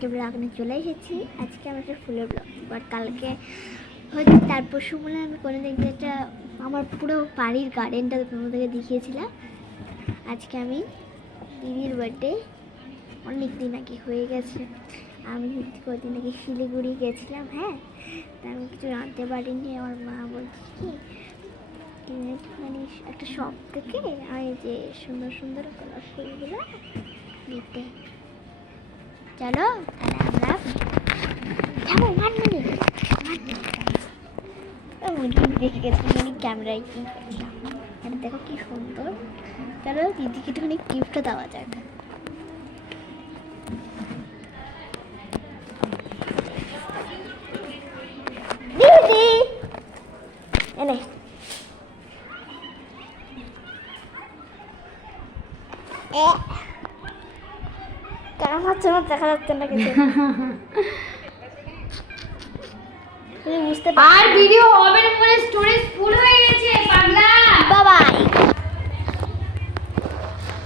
Blog নিয়ে চলে এসেছি। আজকে আমার একটা ফুলের ব্লগ, বাট কালকে হয়তো তার পরশু বলে আমি করে দেখি একটা আমার পুরো বাড়ির গার্ডেনটা তোমাদেরকে দেখিয়েছিলাম। আজকে আমি দিদির বার্থডে অনেক দিন আগে হয়ে গেছে। আমি কদিন আগে শিলিগুড়ি গেছিলাম, হ্যাঁ, তা আমি কিছু জানতে পারিনি। আমার মা বলছে কি মানে একটা শপ থেকে আমি যে সুন্দর সুন্দর গোলাপ ফুলগুলো নিতে। চলো তাহলে আমরা যাবো মানমনি। দেখে গেছি মানে ক্যামেরায় কি করলাম, আর দেখো কি সুন্দর। চলো দিদিকে একটুখানি গিফটটা দেওয়া যাক। দিদি এনে কেমন হচ্ছে আমার দেখা যাচ্ছে না কিছু। বুঝতে আর ভিডিও হবে না, মানে স্টোরেজ ফুল হয়ে